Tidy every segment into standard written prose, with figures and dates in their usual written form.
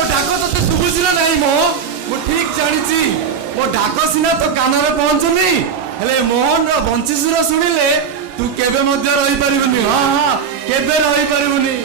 मो डाक तो शुभुची ना नहीं मो मु ठीक जानी मो डाक सीना तो कान में पहुंचुनी हेले मोहन बंशीसुर शुणिले तू केबे मध्य रही परिबुनी। हाँ हाँ केबे रही परिबुनी।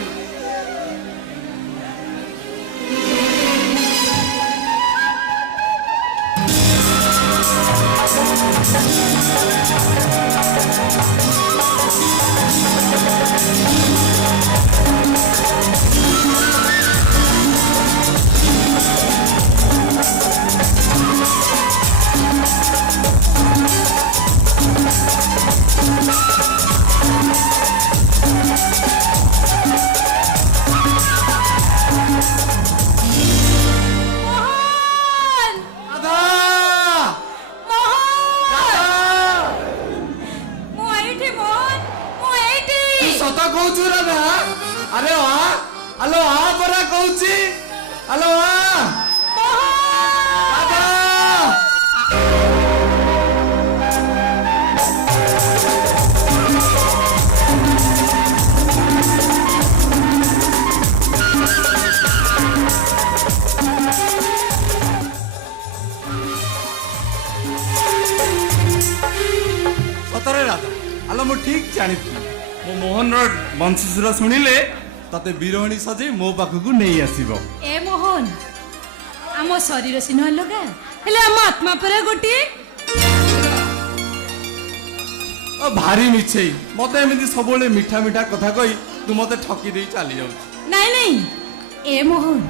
अरे वाह हेलो हाँ परा कहूची हेलो हाँ सतरे राधा हेलो मु ठीक जानी मो मोहन बंशीसुर शुणिले तते बीरवाणी सजे मो पाखकु नहीं आसीबो। ए मोहन आम शरीर सिंह अलगा हेले आम आत्मा परा गोटे भारी मिछे मते एमिति सबले मीठा मीठा कथा कही तू मते ठकी देई चली जाउ। नहीं नहीं ए मोहन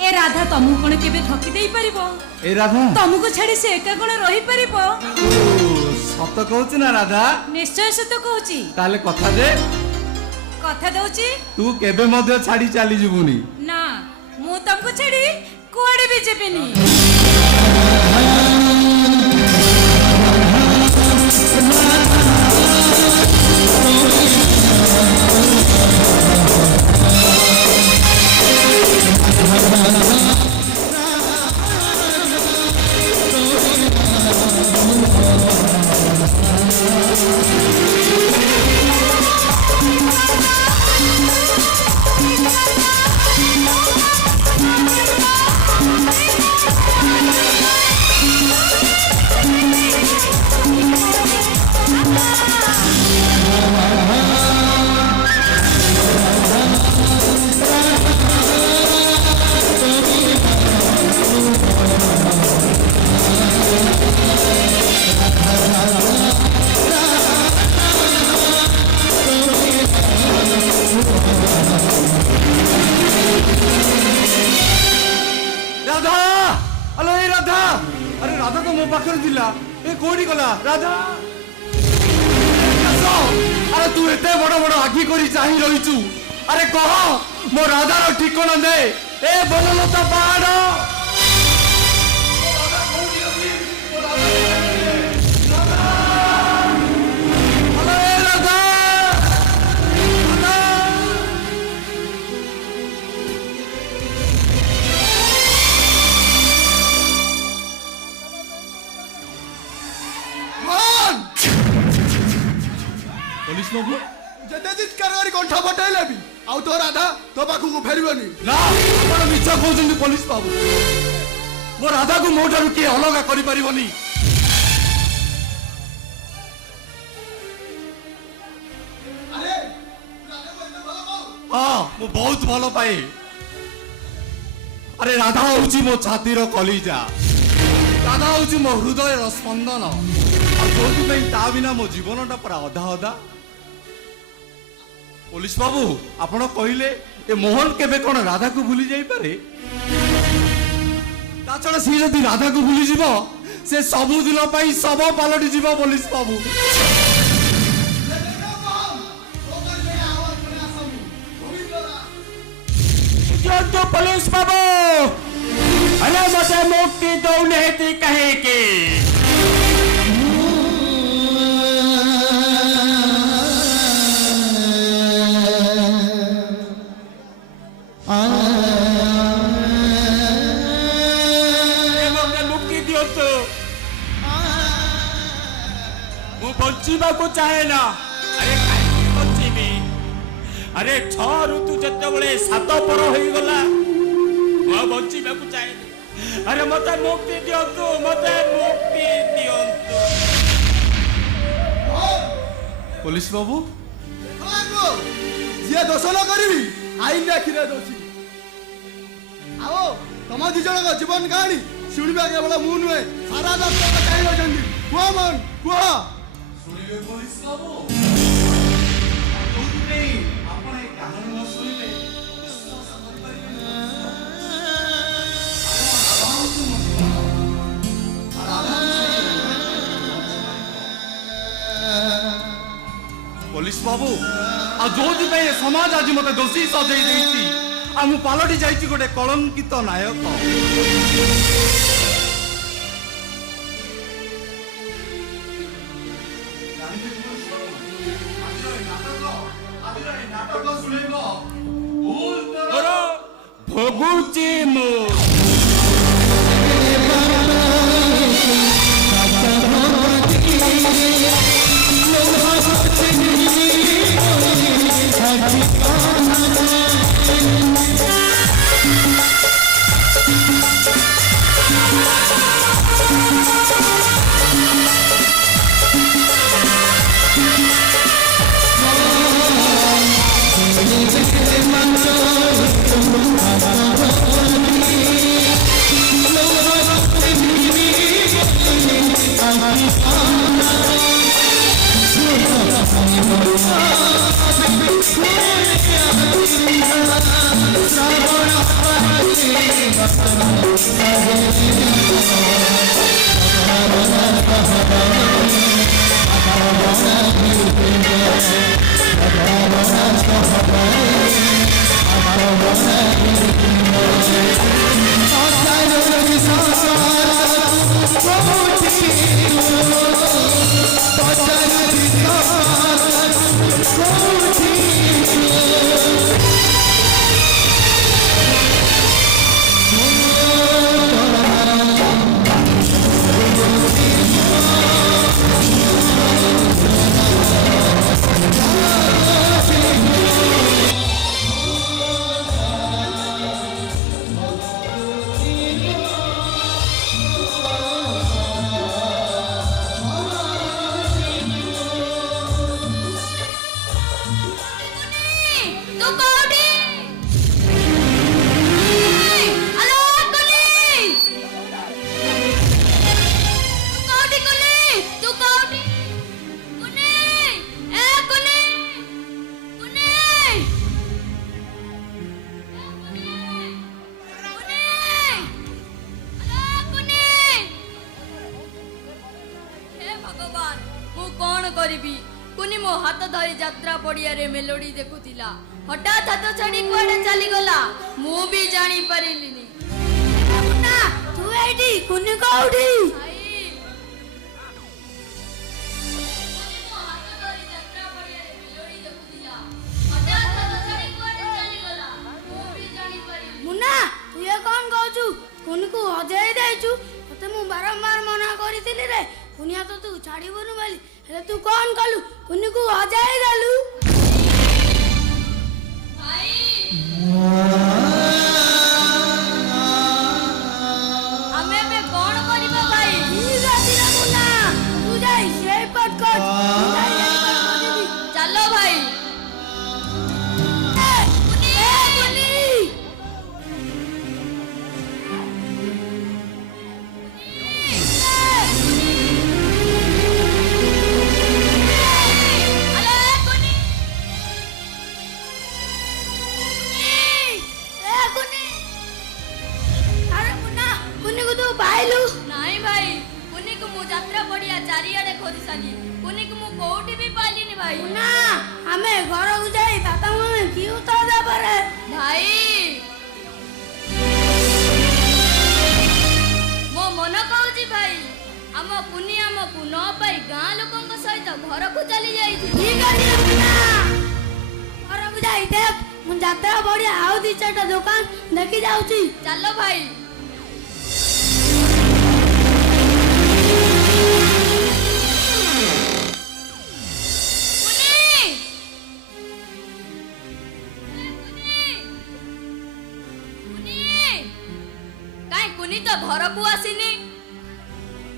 ए राधा तुमको कोन केबे ठकी देई परिबो? ए राधा तुमको छाड़ी से एका कोन रही परिबो? सत कहूची ना राधा? निश्चय सत कहूची। ताले कथा दे कथा दउची तू केबे मध्य छाड़ी चली जुबुनी ना मु तुमको छाड़ी कोड़े भी जेबेनी। राधा हेलो ए राधा अरे राधा तो मो पाखर दिला ए कोडी गला राधा अरे तू एते बड़ बड़ आखी करी चाही रहिचू अरे कह मो राधा रो ठिकाना दे ए बनलता पहाड़ पुलिस बाबू जते चित्कार करी कंठा फटाइले भी आउ तो राधा तो पाखु को फेरिबनी ना आपण मिछा कहउछन पुलिस बाबू मो राधा को मोटारु के अलगा करि परिबनी। अरे राधा को इतना भलो पाऊ हां मो बहुत भलो पाए। अरे राधा होउची मो छाती रो कलिजा राधा होउची मो हृदय रो स्पंदन और जोति पे ता बिना मो जीवनटा पूरा अधा अधा। पुलिस बाबू आपण कहिले ए मोहन केबे कोन राधा को भूली जाई पारे ता छड़ा सी जदी राधा को भूली जीवो से सबु दिन पई सब पालटी जीवो। पुलिस बाबू तो पुलिस बाबू अरे मते मुक्ति दो नहीं कहे के मुक्ति दियो तो मु बंचीबा को चाहे ना। अरे काई बंचीबी अरे 6 ऋतु जते बळे 7 पर होई गला ବଞ୍ଚିବାକୁ ଚାହେଁନି। ଆରେ ମତେ ମୁକ୍ତି ଦିଅନ୍ତୁ, ମତେ ମୁକ୍ତି ଦିଅନ୍ତୁ। ପୋଲିସ ବାବୁ ଯିଏ ଦୋଷ ନ କରିବି ଆଇନ ଆଖିରେ ଦୋଷୀ। ଆଉ ତମ ଦି ଜଣଙ୍କ ଜୀବନ କାହାଣୀ ଶୁଣିବା କେବଳ ମୁଁ ନୁହେଁ, ସାରା ଦର୍ଶକ ଚାହିଁ ରହିଛନ୍ତି। କୁହ ମନ କୁହ। ଶୁଣିବେ ପୋଲିସ ବାବୁ, ଯୋଉଥିପାଇଁ ଆପଣ ଏ କାହାଣୀ ନ ଶୁଣିଲେ ବିଶ୍ୱାସ କରିପାରିବେନି। ପୋଲିସ ବାବୁ, ଆଉ ଯୋଉଥିପାଇଁ ଏ ସମାଜ ଆଜି ମତେ ଦୋଷୀ ସଜେଇ ଦେଇଛି, ଆଉ ମୁଁ ପାଲଟି ଯାଇଛି ଗୋଟେ କଳଙ୍କିତ ନାୟକ। ଭୋଗୁଛି ମୁଁ। कुनी मो हाथ धरी यात्रा पड़िया रे मेलोडी देखुतिला हठात हाथ छाड़ी कुआडे चली गला मु भी जानी परिलिनी मुन्ना तू एडी कुनी कोउडी मुन्ना तू ये कौन कहू कुनी को हजाई देचु तते मु बारंबार मना करितिली रे कुनिया तो तू छाड़ीबनु बोली हे तू कौन कलु कुनी को हजाई देलु भाई हमें बे कौन करिबा भाई ई राती रे मुन्ना तू जाई सेई पट कर तू जाई एई पट कर चलो भाई नहीं भाई कुनी को मु यात्रा पड़िया चारियाडे खोजी साली कुनी को मु कोठी भी पालिनी भाई ना हमें घर को जाई बापा मम्मी की उतर दे परे भाई मो मन कहूची भाई हम कुनी हमकु न पाई गां लोकन को सहित घर को चली जाई थी ठीक है ना घर को जाई देख मु यात्रा पड़िया आउ दी चारटा दुकान देखि जाउची चलो भाई କୁନି ତ ଘରକୁ ଆସିନି।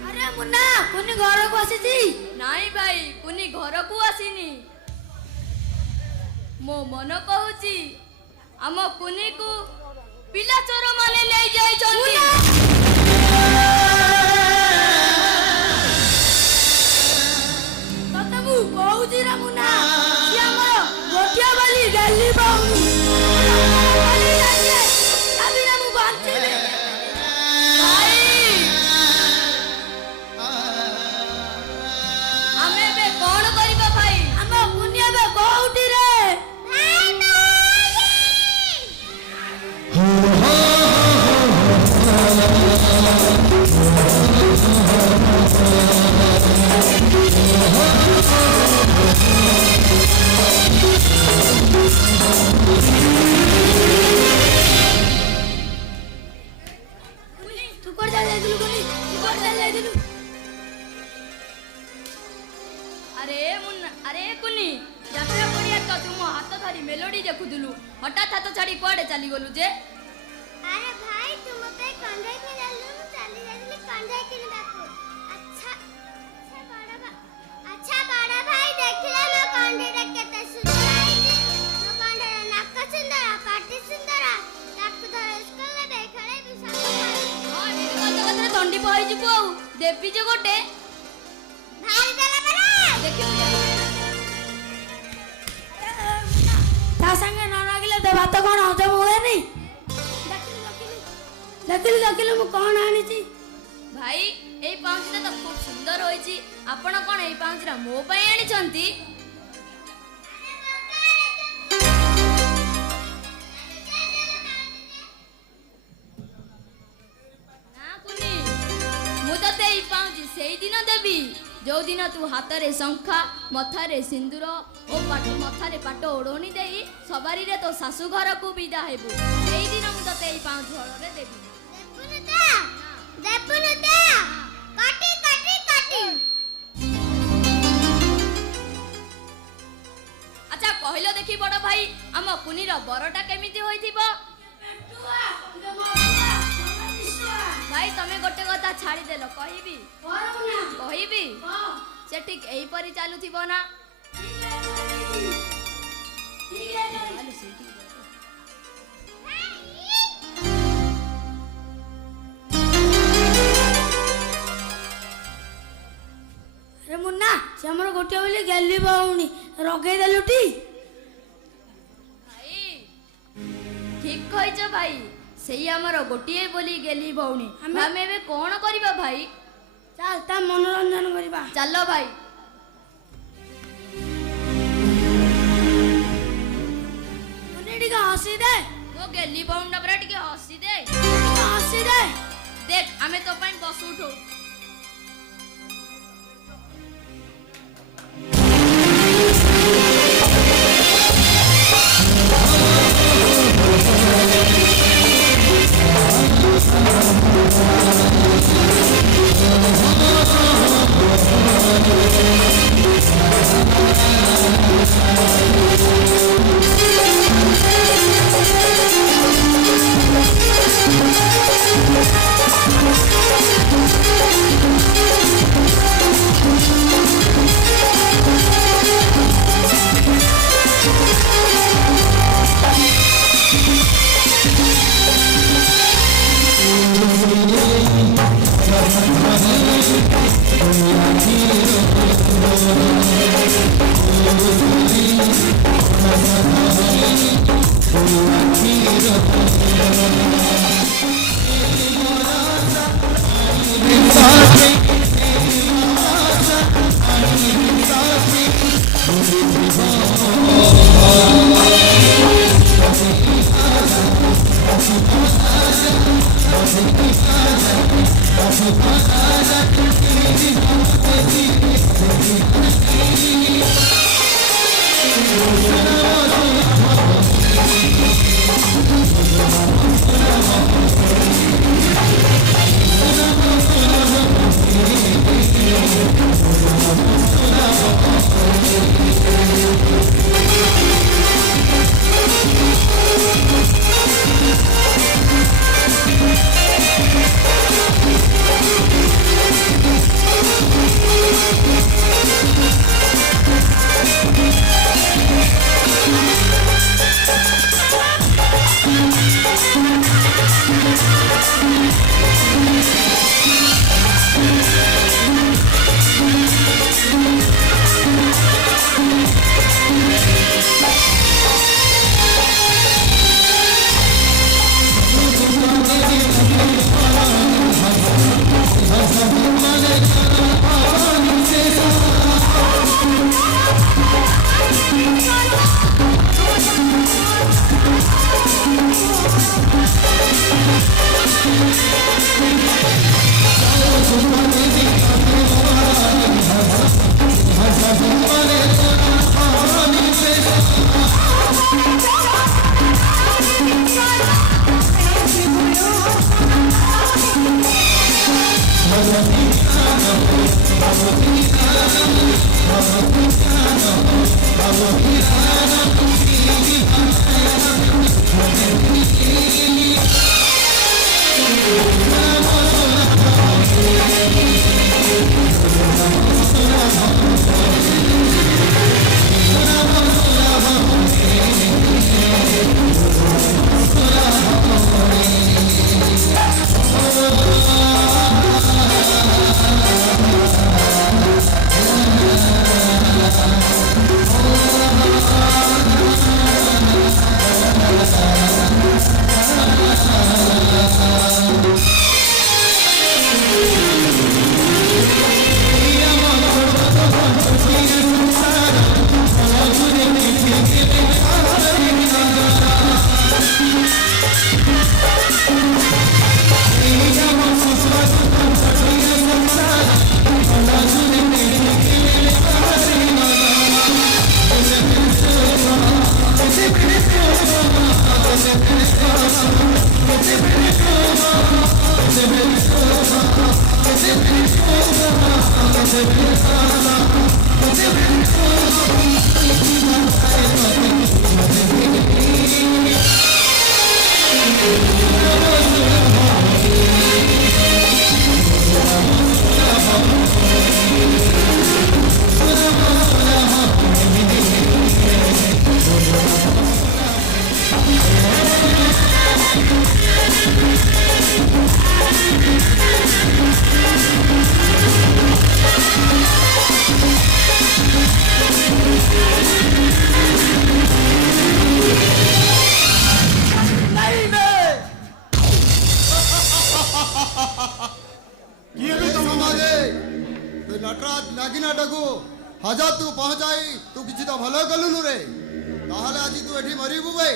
ଆରେ ମୁନା କୁନି ଘରକୁ ଆସିଛି। ନାଇଁ ଭାଇ, କୁନି ଘରକୁ ଆସିନି। ମୋ ମନ କହୁଛି ଆମ କୁନିକୁ ପିଲା ଚୋର ମାନେ ନେଇ ଯାଇଛନ୍ତି। ତତେ ମୁଁ କହୁଛି ରେ ମୁନା, ସିଏ ଆମର ଗୋଟିଏ ବୋଲି ଗେଲି ପାଉନି। ମୁଁ ବଞ୍ଚିବି। ଭାଇ, ଆମେ ଏବେ କଣ କରିବା ଭାଇ? ଆମ କୁନି ଏବେ କୋଉଠି ରେ? ତୁ କୁଆଡେ ଯାଇଥିଲୁ କୁନି? ତୁ କୁଆଡେ ଯାଇଥିଲୁ? ଆରେ କୁନି, ଯାତ୍ରା ପଡ଼ିଆ ତ ତୁ ମୋ ହାତ ଧରି ମେଲୋଡି ଦେଖୁଥିଲୁ, ହଠାତ୍ ହାତ ଛାଡି କୁଆଡେ ଚାଲିଗଲୁ ଯେ? अरे भाई तुम पे कंधे के जालू में चली जाती कंधे किनबाकू। अच्छा बड़ा भाई देखिले मो कंधे रे केते सुंदर आईची। मो कंधे रे नाक सुंदर, पाटी सुंदर, ताकू धर स्कूल ले बेखळे बिसा। ହଁ କଥାରେ ତଣ୍ଡି ପହଞ୍ଚିବୁ ଆଉ ଦେବି ଯେ ଗୋଟେ भाई देला परे ଦେଖିବୁ। ତା ସାଙ୍ଗେ ନ ଲାଗିଲେ ତୋ ଭାତ କଣ ହଜମ ହୁଏନି? ଦେଖିଲୁ ମୁଁ କଣ ଆଣିଛି? ଭାଇ, ଏଇ ପାଉଁଜିଟା ତ ଖୁବ୍ ସୁନ୍ଦର ହୋଇଛି। ଆପଣ କଣ ଏଇ ପାଉଁଜିଟା ମୋ ପାଇଁ ଆଣିଛନ୍ତି? ନା କୁନି, ମୁଁ ତତେ ଏଇ ପାଉଁଜି ସେଇଦିନ ଦେବି ଯୋଉଦିନ ତୁ ହାତରେ ଶଙ୍ଖା, ମଥାରେ ସିନ୍ଦୁର ଓ ମଥାରେ ପାଟ ଓଢ଼ଣୀ ଦେଇ ସବାରିରେ ତୋ ଶାଶୁ ଘରକୁ ବିଦା ହେବୁ। ସେଇଦିନ ମୁଁ ତତେ ଏଇ ପାଉଁଜି ହଳରେ ଦେବି। देपुनुता काटी काटी काटी। ଆଚ୍ଛା କହିଲ ଦେଖି ବଡ ଭାଇ, ଆମ କୁନିର ବରଟା କେମିତି ହୋଇଥିବ? ଭାଇ ତମେ ଗୋଟେ କଥା ଛାଡ଼ିଦେଲ, କହିବି କହିବି ସେ ଠିକ୍ ଏଇପରି ଚାଲୁଥିବ ନା? ଆରେ ମୁନା, ସେ ଆମର ଗୋଟିଏ ବୋଲି ଗେଲି ପାଉନି, ରଗେଇ ଦେଲୁ ଟି? ଭାଇ ଠିକ୍ କହିଛ ଭାଇ, ସେଇ ଆମର ଗୋଟିଏ ବୋଲି ଗେଲି ଭଉଣୀ। ଆମେ ଏବେ କଣ କରିବା ଭାଇ? ଚାଲ ତା ମନୋରଞ୍ଜନ କରିବା। ଚାଲ ଭାଇ। ମୁନି ଟିକେ ହସି ଦେ, ମୋ ଗେଲି ଭଉଣୀଟା ପରା ଟିକେ ହସି ଦେ। ଟିକେ ହସି ଦେ। ଦେଖ ଆମେ ତୋ ପାଇଁ ବସ ଉଠଉ। କିଏ ବି ତମ ମାଝେ ତୁ ନଟରାଜ ନାଗିନାଟାକୁ ହଜତକୁ ପହଞ୍ଚାଇ ତୁ କିଛି ତ ଭଲ କଲୁନୁ ରେ ତାହେଲେ ଆଜି ତୁ ଏଠି ମରିବୁ ବେ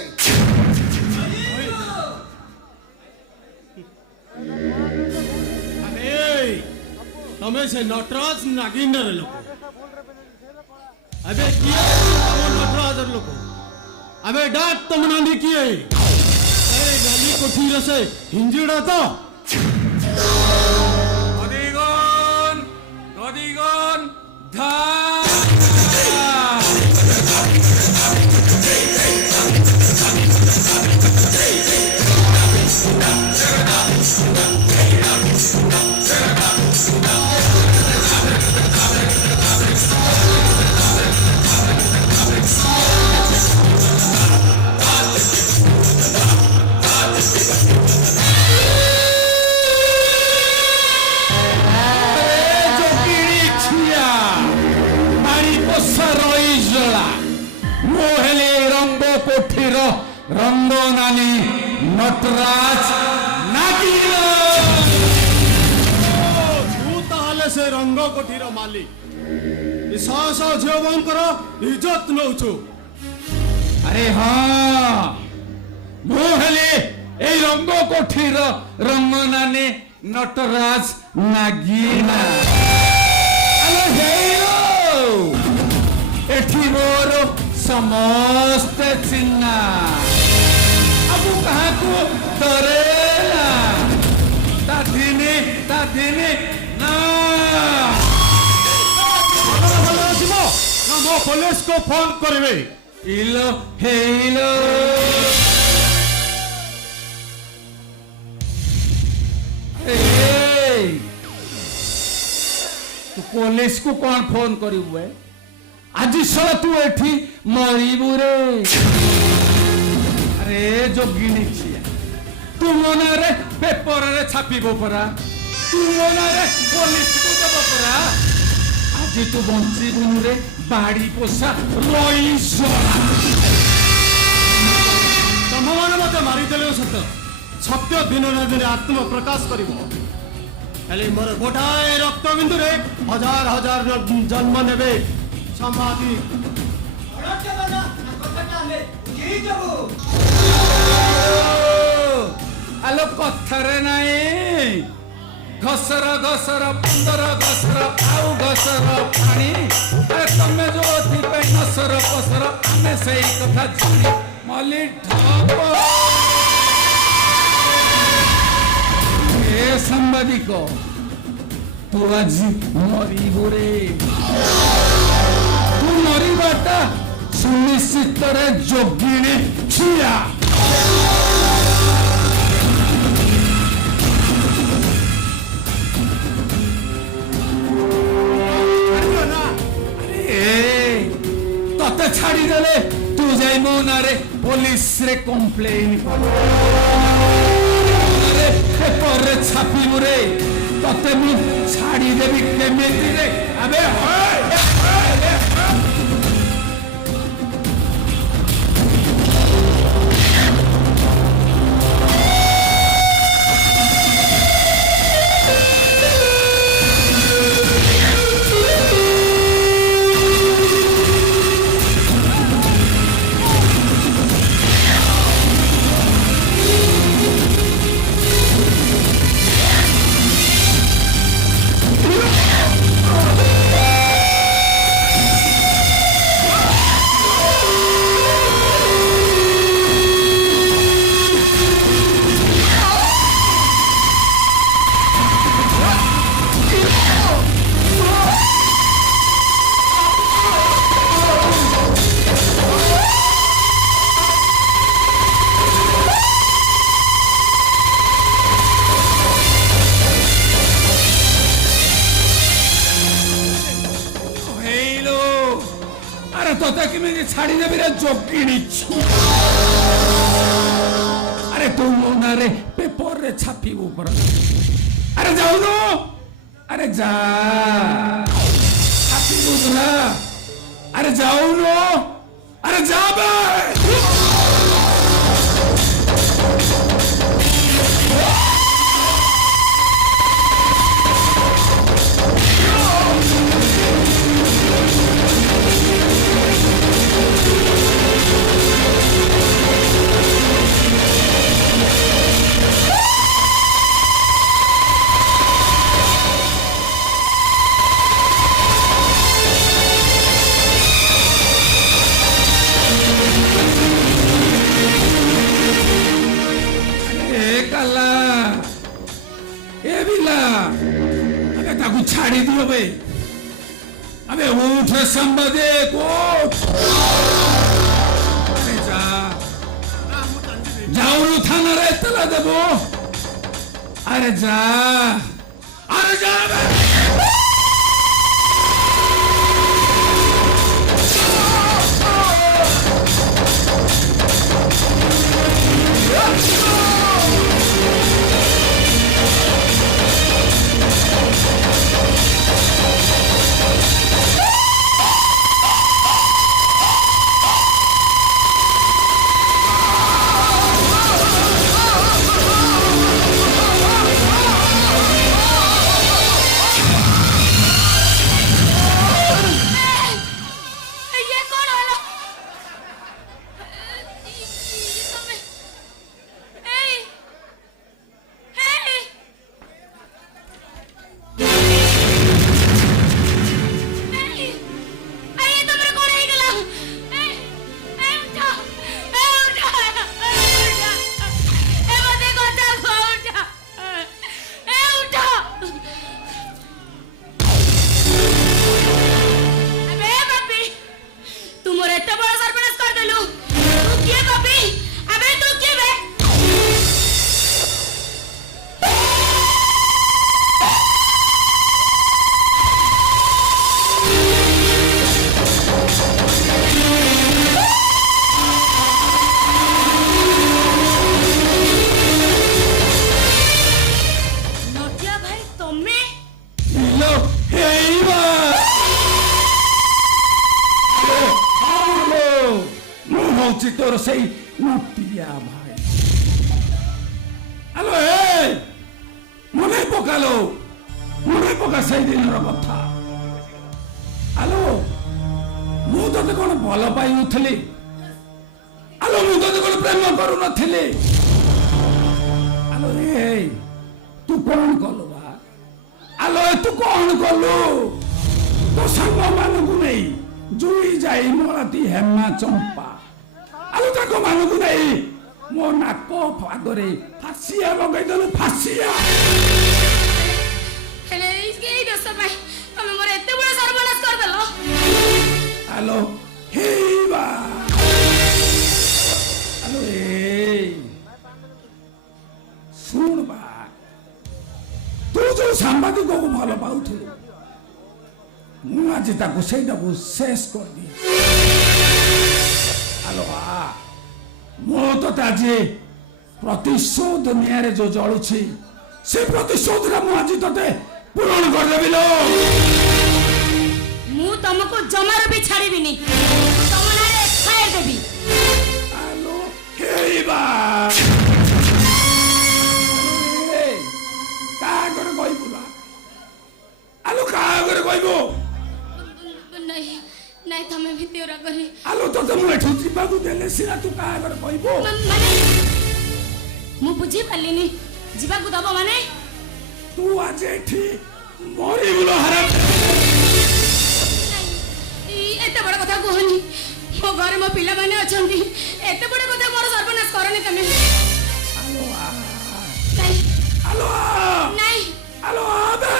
अरे तमे से नटराज नागिंडर लोक अबे किए नटराज लोक अबे डाक तुम नांदी किए अरे गाली कोठी से हिंजड़ा तो গদিগণ গদিগণ ধা কোঠির রঙ্গনানী নটরাজ নাগিন तू ताले से रंग कोठीर मालिक ई सौ सौ झिओबंकर इज्जत नौछु আরে হ্যাঁ মু হেলে এই রঙ্গ কোঠির রঙ্গনানী নটরাজ নাগিনা আলো হেলো এঠি মোর समस्त चिन्ना अब कहा को डरेला तादिने ना मो पुलिस को फोन करबे इलो हेलो तू पुलिस को कौन फोन करिबे आज सला तू एठी मरिबू रे अरे जोगिनी छिया तू मनारे पेपर रे छापिबो परा तू मनारे पुलिस को देबो परा आज तू बंचिबू रे बाड़ी पोसा रईसरा तम मान मते मारी देले सत्य सत्य दिन न दिन आत्म प्रकाश करिवो खाली मोर गोटाए रक्त बिंदु रे हजार हजार जन्म नेबे समाधि आलो कथरे नाई घसर घसर 15 घसर आउ घसर पानी अरे तमे जो थी पे घसर घसर हमें सही कथा जानी माली ढाप ए संवादी को तू आज मरी बुरे ତୁ ମରିବାଟା ସୁନିଶ୍ଚିତରେ ଯୋଗିଣୀ ଖିଆ। ତତେ ଛାଡ଼ିଦେଲେ ତୁ ଯାଇ ମୋ ନାଁରେ ପୋଲିସରେ କମ୍ପ୍ଲେନ ପେପରରେ ଛାପିବୁ ରେ। ତତେ ମୁଁ ଛାଡ଼ିଦେବି କେମିତି ରେ? ଆବେ ତତେ କେମିତି ଛାଡ଼ିଦେବି ରେ ଯୋଗିଣୀ। ଆରେ ତୁ ମୋ ନାଁରେ ପେପରରେ ଛାପିବୁ ପରା। ଆରେ ଯାଉନୁ, ଆରେ ଯା ଛାପିବୁ ପରା। ଆରେ ଯାଉନୁ, ଆରେ ଯା ବେ। ତାକୁ ଛାଡ଼ି ଦିଅ ବେ। ଆବେ ଉଠ ସାମ୍ବାଦିକ ଉଠ। ଯାଉନୁ ଥାନାରେ ଏତଲା ଦେବ। ଆରେ ଯା, ଆରେ ଯା ବେ। ତୋର ସେଇ ନଟିଆ ଭାଇ। ଆଲୋ ମନେ ପକାଲୋ, ମନେ ପକା ସେଇ ଦିନର କଥା। ଆଲୋ ମୁଁ ତତେ କଣ ଭଲ ପାଇନଥିଲି? ଆଲୋ ମୁଁ ତତେ କଣ ପ୍ରେମ କରୁନଥିଲି? ଆଲୋ ତୁ କଣ କଲୁ ବା? ଆଲୋ ତୁ କଣ କଲୁ? ତୋ ସାଙ୍ଗମାନଙ୍କୁ ନେଇ ଜୁଇ ଯାଇ ମରାତି ହେମା ଚମ୍ପା ଆଲୋ ତାଙ୍କ ମାନଙ୍କୁ ନେଇ ମୋ ନାକ ପାଦରେ ଫାସିଆ ଲଗେଇଦେଲୁ। ଫାସିଆ ହେଲେ ଏଇ ଦୋଷ ପାଇଁ ତମେ ମୋର ଏତେ ବଡ଼ ସର୍ବନାଶ କରିଦେଲ। আলো হেবা আলো এই শুণ বা ତୁ ଯୋଉ ସାମ୍ବାଦିକକୁ ଭଲ ପାଉଥିଲୁ ମୁଁ ଆଜି ତାକୁ ସେଇଟାକୁ ଶେଷ କରିଦିଏ ଆଲୋ ମୁଁ ତତେ ଆଜି ପ୍ରତିଶୋଧ ନିଆଁରେ ଯୋଉ ଜଳୁଛି ସେ ପ୍ରତିଶୋଧଟା ମୁଁ ଆଜି ତତେ ପୂରଣ କରିଦେବି ଲୋ ମୁଁ ତମକୁ ଜମାରୁ ବି ଛାଡ଼ିବିନି ମୁଁ ତମ ନାଁରେ ଏଫଆଇଆର ଦେବି ଆଲୋ ହେଇବା କାହାଗରେ କହିବୁ ନା ଆଲୋ କାହାଗରେ କହିବୁ ନାଇଁ ନାଇଁ ତମେ ଏମିତି ଓରା କରି ଆଲୋ ତତେ ମୁଁ ଏଠୁ ଯିବାକୁ ଦେଲେ ସିନା ତୁ କାହାଗରେ କହିବୁ ମାନେ ମୁଁ ବୁଝିପାରିଲିନି ଯିବାକୁ ଦବ ମାନେ ତୁ ଆଜି ଏଠି ମରିବୁ ଲୋ ହାରାମ ଏତେ ବଡ଼ କଥା କୁହନି ମୋ ଘରେ ମୋ ପିଲାମାନେ ଅଛନ୍ତି ଏତେ ବଡ଼ କଥା ମୋର ସର୍ବନାଶ କରନି ତମେ ଆଲୋ ନାଇଁ ଆଲୋ ନାଇଁ ଆଲୋ ଆବେ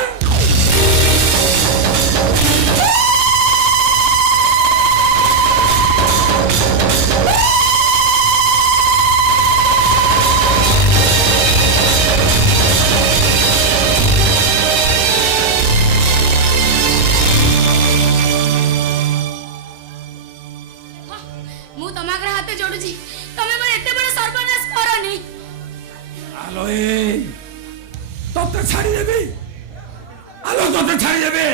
ମୁଁ ତମ ଆଗରେ ହାତ ଯୋଡୁଛି ତମେ ମୋର ଏତେ ବଡ଼ ସର୍ବନାଶ କରନି ଆଲୋ ତତେ ଛାଡ଼ିଦେବି ଆଲୋ ତତେ ଛାଡ଼ିଦେବି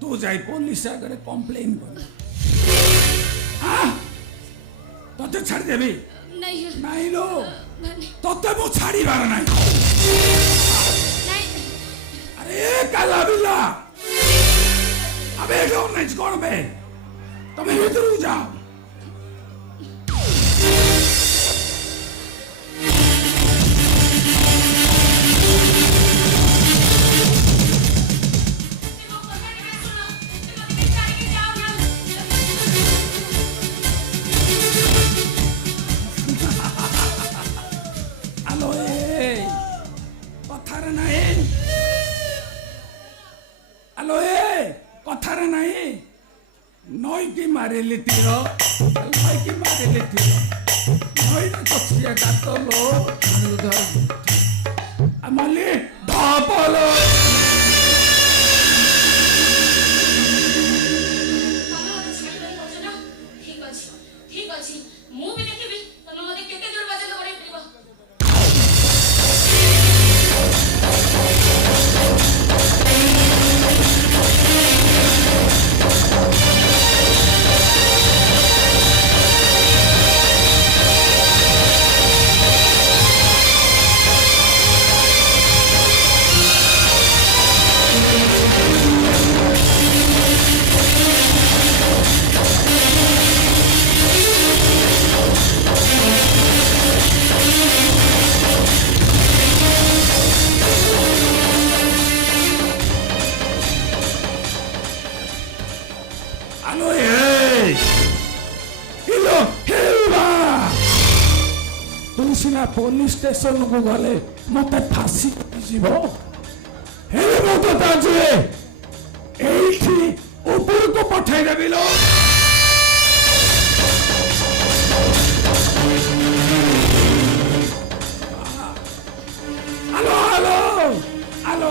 ତୁ ଯାଇ ପୋଲିସ ଆଗରେ କମ୍ପ୍ଲେନ କର ତତେ ଛାଡ଼ିଦେବି ନାଇଁ ନାଇଁ ଲୋ ମାନେ ତତେ ମୁଁ ଛାଡ଼ିବାର ନାହିଁ ନାଇଁ আরে কালা বিল্লা আবে কেউ নাই করবে তুমি ভিতরে যাও আলো কথারে নাই আলো কথারে নাই নইকি মারিলি তীর নইকি মারিলি তীর নইরে কছিয়া গাতলো আমলি ঢপলো ঠিক ଅଛି ମୁଁ ବି ଦେଖିବି ତମେ ମୋତେ କେତେ ଦୂର ପର୍ଯ୍ୟନ୍ତ ଗଡ଼େଇ ପାରିବ আলো ইলো হেবা তুই সিনা পুলিশ স্টেশনକୁ গলে মতে ফাঁসি ଯିବ ହେଲେ ମୁଁ ତ ତାଜେ ଏଇଠି ଉପରକୁ ପଠାଇ ଦେବି ଲୋ ଆଲୋ ଆଲୋ ଆଲୋ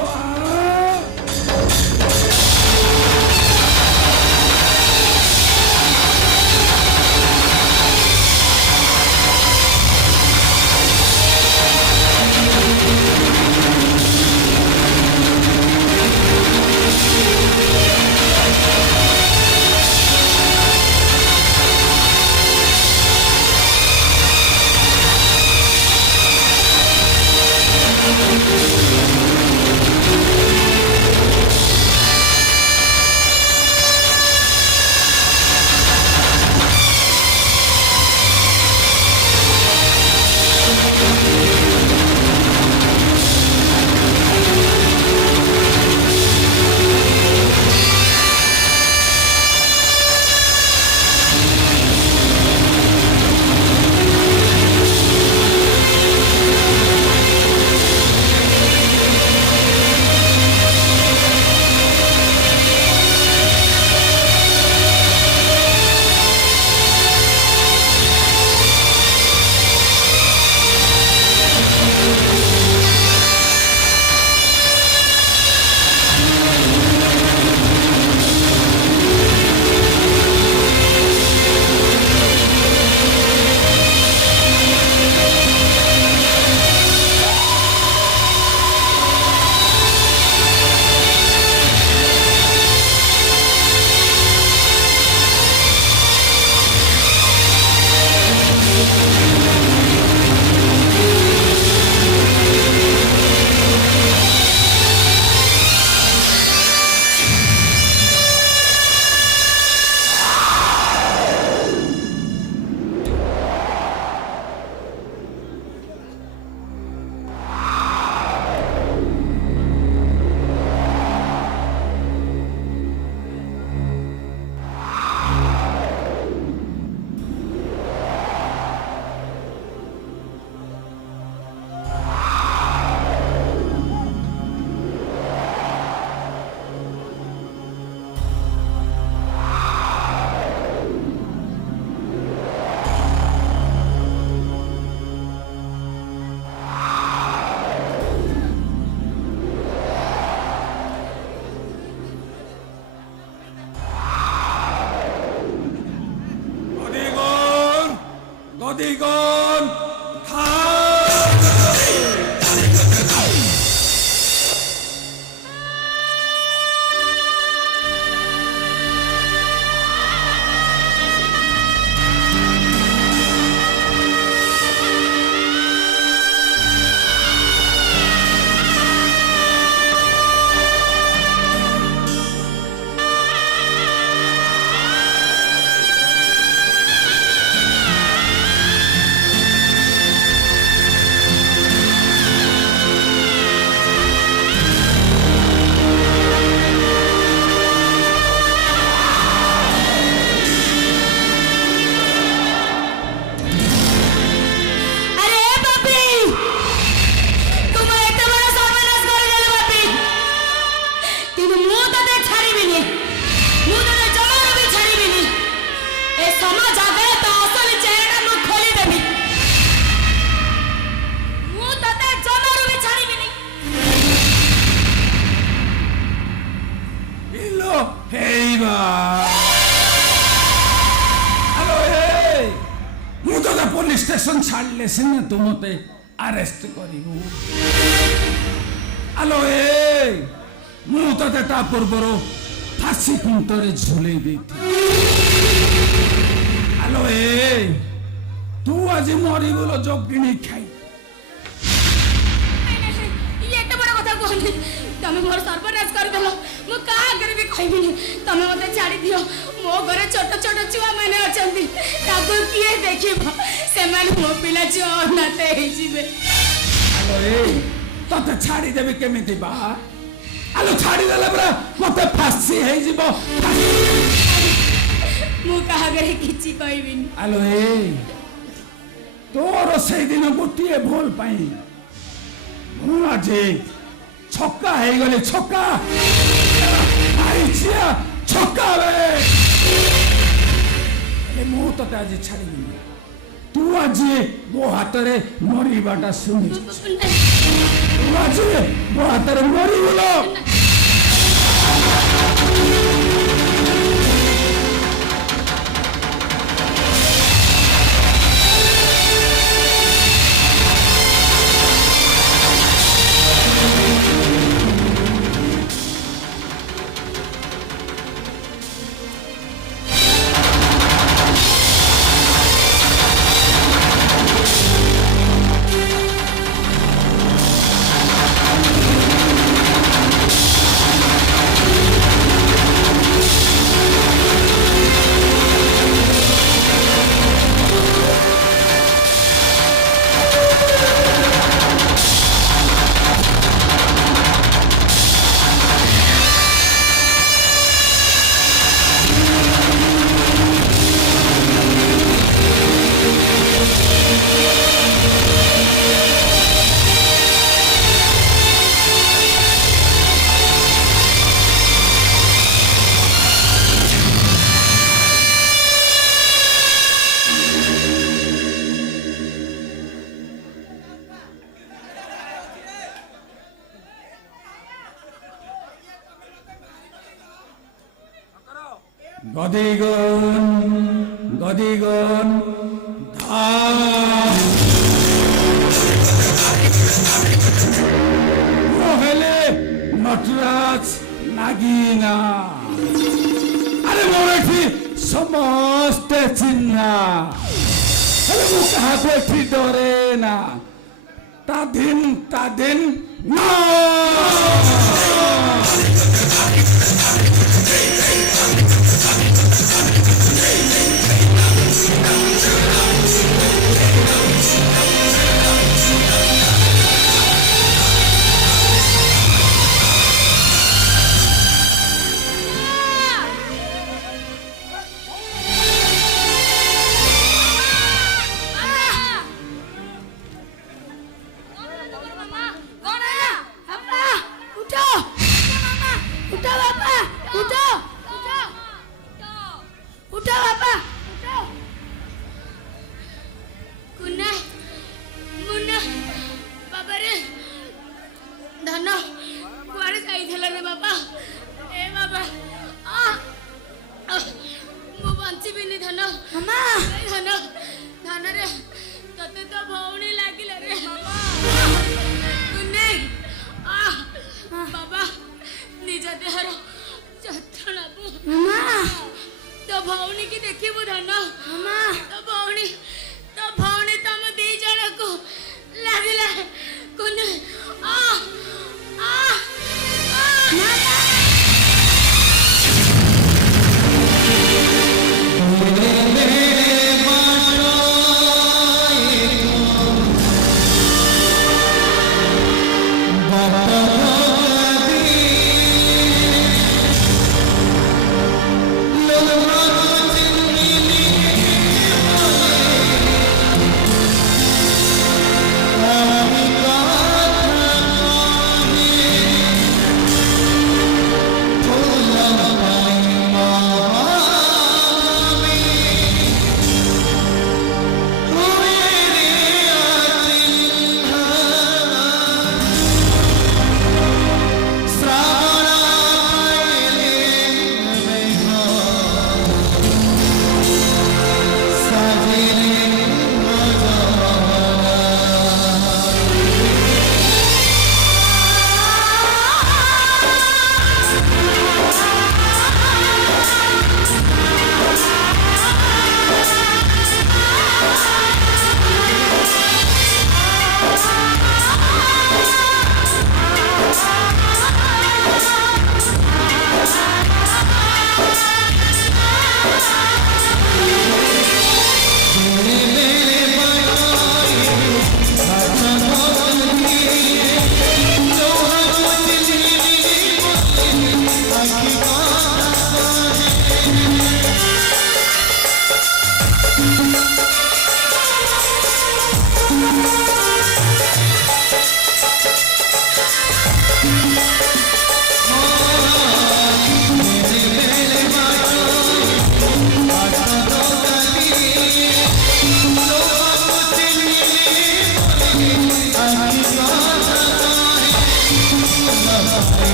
स्टेशन छाड़ले सिने तू मते अरेस्ट करिबु आलो ए मु तते ता पूर्वरो फांसी कुंटरे झुले देती आलो ए तू आज मरी बोलो जोगिनी खाई ये तो बड़ा কথা कहली तमे मोर सर्वनाश कर देलो मु का करबी कहबिनी तमे मते छाड़ी दियो मो घरे छोट छोट छुआ माने अछंती ताको किए देखिबो से माने मो पिला जो नाते हे जिवे आलो ए तते छाड़ी देबी केमिति बा आलो छाड़ी देले बरा मते फांसी हे जिवो मु का करे किछि कहबिनी आलो ए तोर से दिन गोटिए भूल पाई मु आज छक्का हे गले छक्का आइछिया छक्का बे ए मु तते आज छाड़ी तू आज मो हातरे मरी बाटा सुनी तू आज मो हातरे मरी बोलो গদিগণ মহেলে নটরাজ নাগিনা আরে মোরেঠি সমস্ত চিহ্না আরে মু কাহাকু এঠি ডরে না তা দিন না भौणी की देखिबु धन तो भौणी तम दी जण को लागिला कोन आ आ माता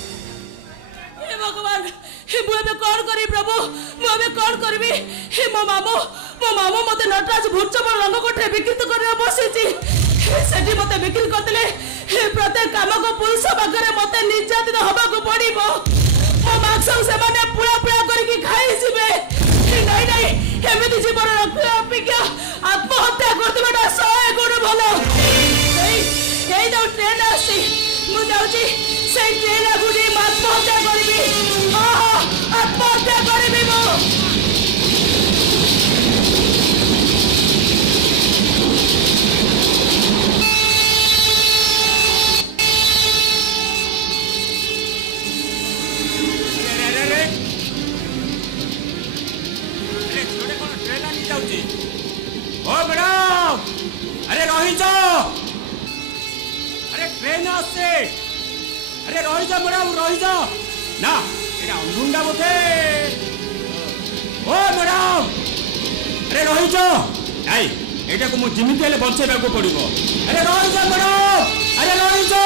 हे भगवान हे मु एबे कोन करी प्रभु मु एबे कोन करबी हे मो मामू मते नटराज भुचम रंग कोठे बिक्री करे बसिची सेठी मते बिक्री करतले हे प्रत्येक काम को पुरुष बागरे मते निर्यातित हबा को पड़िबो मो मांस से माने पुरा पुरा करके खाई जिबे नहीं नहीं एमिति जीवन रखिया अपेक्षा आत्महत्या करतबेटा 100 गुण भलो এই তো ট্রেন আসছে মু যাচ্ছি সেই ট্রেন আগুনে আত্মহত্যা করবি আত্মহত্যা করবি মু अरे रही ट्रेन आसे अरे रही जा मैडम रही जा ना एटा अंधुंडा बोधे ओ मैडम अरे रही जा नाई एटा को मु जिमिति हेले बंचेबा को पड़िबो अरे रही जा मैडम अरे रही जा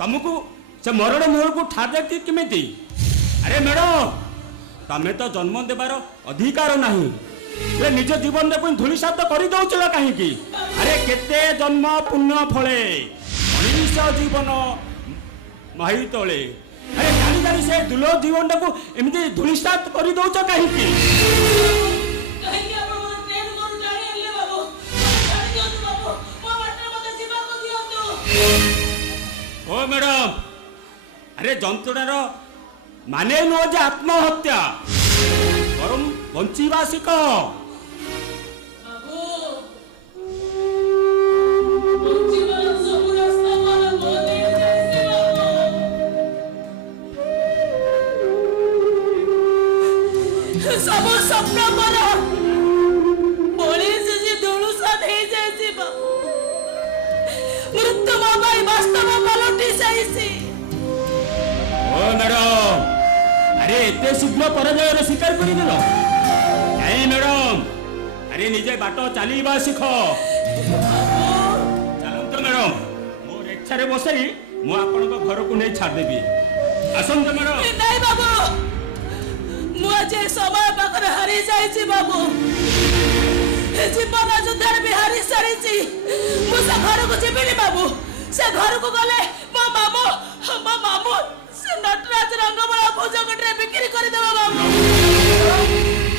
तुमको से मरण मुहर को ठार देखती किमेती अरे मैडम तमें तो जन्म देवार अधिकार नहीं निज जीवन में धूलिसात कर दौल कहीं अरे केते जन्म पुण्य फले मनीष जीवन माही तले अरे जानी जानी से दुर्लभ जीवन को एमती धूलिसात कर दौच कहीं ओ मैडम अरे जंत्रणार माने नुह जे आत्महत्या बरम बंचीबा शिख सब स्वप्न पर पुलिस जी धूलुसात हो जाए मृत्यु मोबाइल वास्तव पलटी जाइसी ओ मैडम अरे एते शीघ्र पराजयर स्वीकार कर दिल नहीं मैडम अरे निजे बाट चलवा शिख चलत मैडम मो रिक्शा बसई मु आपण घर को नहीं छाड़देवी आसत मैडम नहीं बाबू मुझे समय पाखर हारी जाइए बाबू जीवन युद्ध भी हारी सारी मुझे घर को जीविनी बाबू से घर को गले मो मामू से नटराज रंगबला भोजगटे बिक्री कर देबा बाबू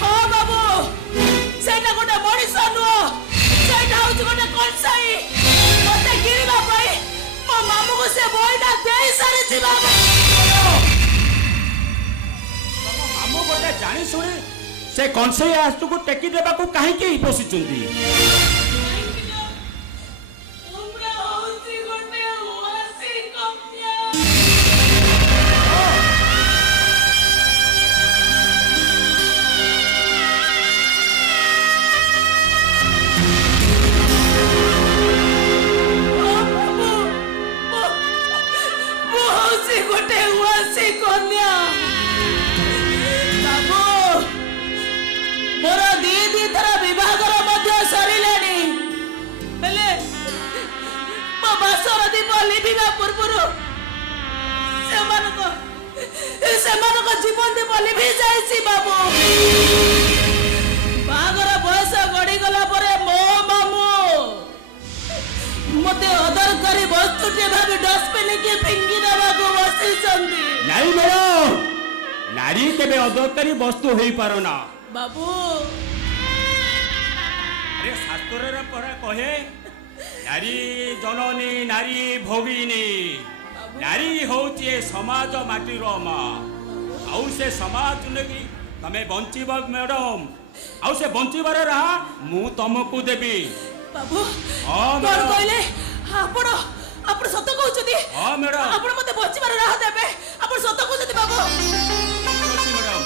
हाँ बाबू सेटा गोटे मनीष नुह सेटा हूँ गोटे कंसाई मते गिरवा पाई मो मामू को से बोईना दे सारी बाबू मामू गोटे जानी शुणी से कंसई आस्तु को टेकी देबा को काहे के बसिचंदी मोर दी थर विभागर मध्य सरिलानी बेले मो बासर दीप लिभिबा पूर्वरु सेमानक जीवन दीप लिभि जाइछि बाबू ବସ୍ତୁଟେ ଭାବି ଡଷ୍ଟବିନ୍ କିଏ ଫିଙ୍ଗି ଦେବାକୁ ବସିଛନ୍ତି। ନାଇଁ ମ୍ୟାଡ଼ାମ, ନାରୀ କେବେ ଅଦରକାରୀ ବସ୍ତୁ ହେଇପାର ନା। ବାବୁ ଆରେ ଶାସ୍ତ୍ରରେ ପରା କହେ, ନାରୀ ଜନନୀ ନାରୀ ଭଗିନୀ, ନାରୀ ହଉଛି ଏ ସମାଜ ମାଟିର ମା। ଆଉ ସେ ସମାଜ ନେଇ ତମେ ବଞ୍ଚିବ ମ୍ୟାଡ଼ାମ, ଆଉ ସେ ବଞ୍ଚିବାର ରାହା ମୁଁ ତମକୁ ଦେବି। ବାବୁ ହଁ, କଣ ମ୍ୟାଡ଼ାମ। କହିଲେ ଆପଣ? ଆପଣ ସତ କହୁଛନ୍ତି? ହଁ ମ୍ୟାଡ଼ାମ। ଆପଣ ମତେ ବଞ୍ଚିବାର ରାହ ଦେବେ? ଆପଣ ସତ କହୁଛନ୍ତି ବାବୁ? ଠିକ ଅଛି ମ୍ୟାଡ଼ାମ,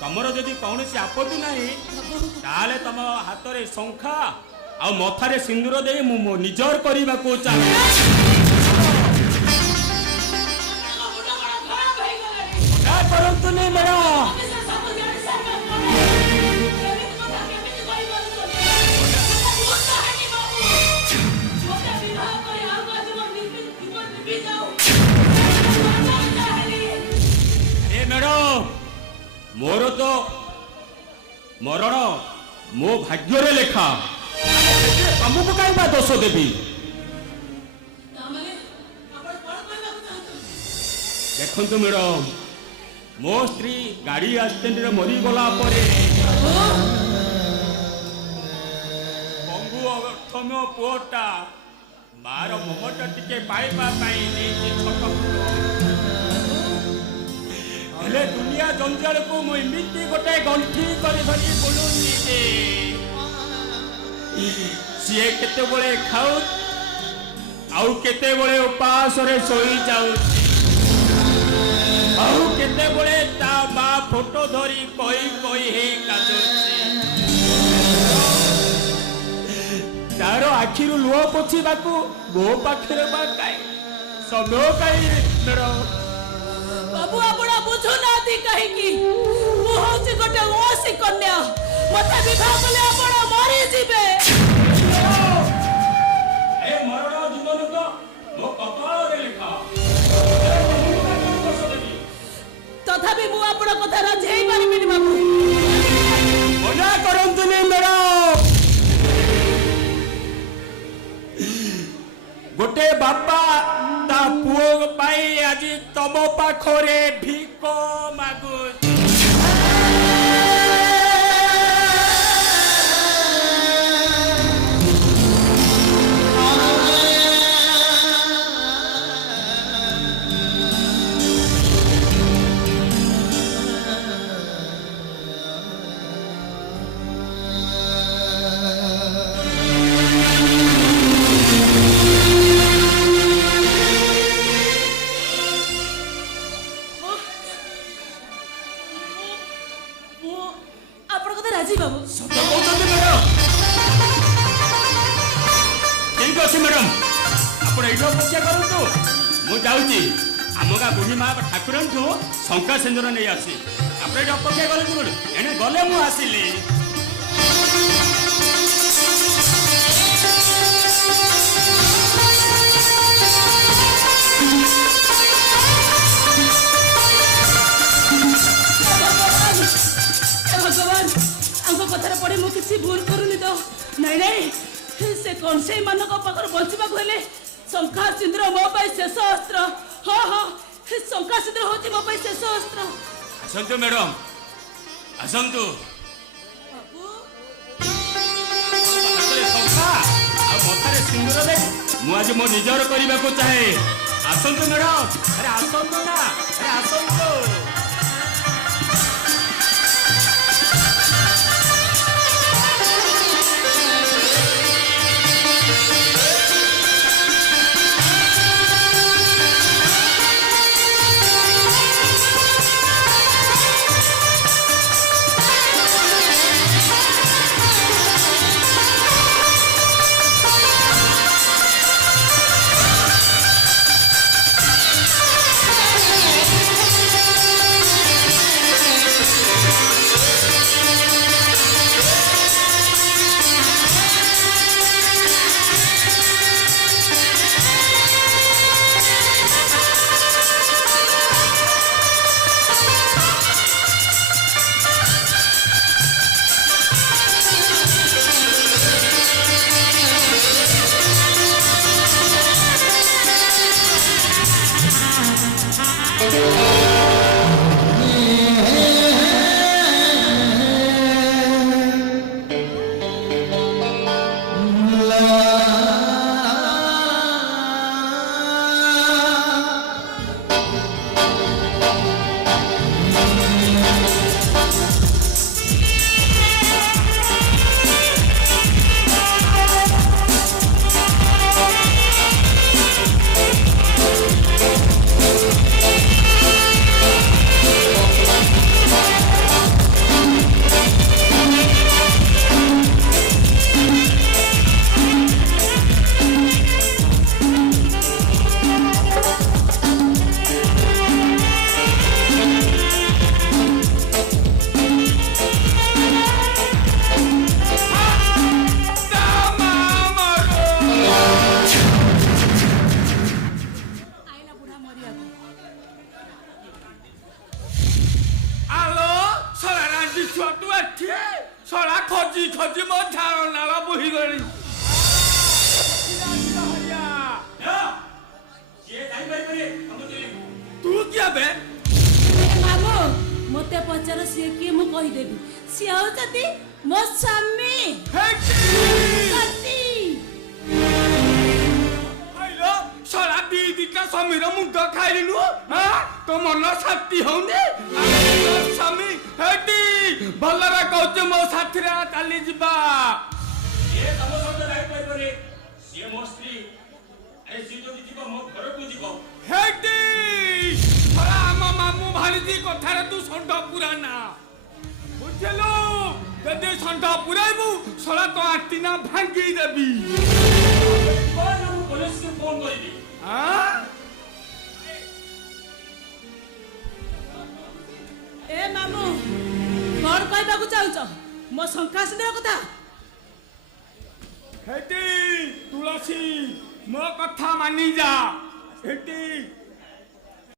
ତମର ଯଦି କୌଣସି ଆପତ୍ତି ନାହିଁ ତାହେଲେ ତମ ହାତରେ ଶଙ୍ଖା ଆଉ ମଥାରେ ସିନ୍ଦୁର ଦେଇ ମୁଁ ମୋ ନିଜର କରିବାକୁ ଚାହେଁ। ନା କରନ୍ତୁନି ମ୍ୟାଡ଼ାମ। ଏ ମ୍ୟାଡ଼ାମ, ମୋର ତ ମରଣ ମୋ ଭାଗ୍ୟରେ ଲେଖା, ତମକୁ କାହିଁ ବା ଦୋଷ ଦେବି? ଦେଖନ୍ତୁ ମ୍ୟାଡ଼ାମ, ମୋ ସ୍ତ୍ରୀ ଗାଡ଼ି ଆକ୍ସିଡେଣ୍ଟରେ ମରିଗଲା ପରେ ପଙ୍ଗୁ ଅଥମ ପୁଅଟା ମାର ମମତା ଟିକେ ପାଇବା ପାଇଁ ନେଇଛି ଛୋଟ ପୁଅ। ହେଲେ ଦୁନିଆ ଜଞ୍ଜାଳକୁ ମୁଁ ଏମିତି ଗୋଟେ ଗଣ୍ଠି କରି ଧରି ବୁଲୁଛି ଯେ ସିଏ କେତେବେଳେ ଖାଉ ଆଉ କେତେବେଳେ ଉପାସରେ ଶୋଇଯାଉଛି, ଆଉ କେତେବେଳେ ତା ମା ଫଟୋ ଧରି କହି କହି ହେଇ କାନ୍ଦୁଛି। ତାର ଆଖିରୁ ଲୁହ ପୋଛିବାକୁ ମୋ ପାଖରେ ବା କାହିଁ ସମୟ କାହିଁ ମ୍ୟାଡ଼ାମ? ବାବୁ ଆପଣ ବୁଝୁନାହାନ୍ତି କାହିଁକି? ମୁଁ ହଉଛି ଗୋଟେ ଓସି କନ୍ୟା, ମତେ ବିବାହ କଲେ ଆପଣ ମରିଯିବେ। ଏ ମରଣ ଜୀବନ ତ ମୋ କପାଳରେ ଲେଖା। ତଥାପି ମୁଁ ଆପଣଙ୍କ କଥା ରାଜି ହେଇପାରିବିନି ବାବୁ। ମନା କରନ୍ତୁନି ମ୍ୟାଡ଼ାମ। ଗୋଟେ ବାପା ତା ପୁଅ ପାଇଁ ଆଜି ତମ ପାଖରେ ଭିକ ମାଗୁଛି। ମୁଁ ଆପଣଙ୍କ କଥା ରାଜି ବାବୁ। ସତ କହୁଛନ୍ତି ମ୍ୟାଡ଼ାମ? ଠିକ ଅଛି ମ୍ୟାଡ଼ାମ, ଆପଣ ଏଇଠି ଅପେକ୍ଷା କରନ୍ତୁ, ମୁଁ ଯାଉଛି ଆମ ଗାଁ ବୁଢ଼ୀ ମା ଠାକୁରଙ୍କୁ ଶଙ୍ଖା ସିନ୍ଦୁର ନେଇ ଆସି। ଆପଣ ଏଇଠି ଅପେକ୍ଷା କରନ୍ତୁ, ଏଣେ ଗଲେ ମୁଁ ଆସିଲି। ଭଗବାନ, ଆଙ୍କ କଥାରେ ପଡି ମୁଁ କିଛି ଭୁଲ କରୁନି ତ? ନାଇଁ ନାଇଁ, ସେ କଂସେଇ ମାନଙ୍କ ପାଖରୁ ବଞ୍ଚିବାକୁ ହେଲେ ଶଙ୍ଖା ସିନ୍ଦୁର ମୋ ପାଇଁ ଶେଷ ଅସ୍ତ୍ର। ହଁ ହଁ, ଶଙ୍ଖା ସିନ୍ଦୁର ହଉଛି ମୋ ପାଇଁ ଶେଷ ଅସ୍ତ୍ର। ଆସନ୍ତୁ ମ୍ୟାଡ଼ାମ, ଆସନ୍ତୁ। ହାତରେ ଶଙ୍ଖା ଆଉ ମଥାରେ ସିନ୍ଦୁର ଦେଇ ମୁଁ ଆଜି ମୋ ନିଜର କରିବାକୁ ଚାହେଁ। ଆସନ୍ତୁ ମ୍ୟାଡ଼ାମ, ଆରେ ଆସନ୍ତୁ ନା, ଆରେ ଆସନ୍ତୁ। ଛୁଆ ତୁ ଏଠି ଶଳା ଖୋଜି ଖୋଜି ମୋ ଝାଳ ନାଳ ବୋହିଗଣି ତୁ କିଏ ବେ ମାମୁ ମତେ ପଚାର ସିଏ କିଏ ମୁଁ କହିଦେବି ସିଏ ହଉଛନ୍ତି ମୋ ସ୍ୱାମୀ ସତୀ। ଶଳା ଦିଟା ସ୍ୱାମୀର ମୁଣ୍ଡ ଖାଇଲୁ ତୋ ମନ ଶାନ୍ତି ହଉନି ସ୍ୱାମୀ ହେଟି ଭଲରେ କହୁଛୁ ମୋ ସାଥିରେ ଚାଲିଯିବା ସିଏ ତମ ସହିତ ଯାଇପାରିବନି ସିଏ ମୋ ସ୍ତ୍ରୀ ଆରେ ସିଏ ଯଦି ଯିବ ମୋ ଘରକୁ ଯିବ ହେଟି ଶଳା ଆମ ମାମୁଁ ଭାଣିଜୀ କଥାରେ ତୁ ଷଣ୍ଢ ପୁରାନା ବୁଝିଲୁ ଯଦି ଷଣ୍ଢ ପୁରାଇବୁ ଶଳା ତ ଆଣ୍ଟିନା ଭାଙ୍ଗି ଦେବି ମୁଁ ପୋଲିସକୁ ଫୋନ କରିବି ଏ ମାମୁ କଣ କହିବାକୁ ଚାହୁଁଛ ମୋ ଶଙ୍କାଶୁର କଥା ହେଟି ତୁଳସୀ ମୋ କଥା ମାନି ଯା ହେଟି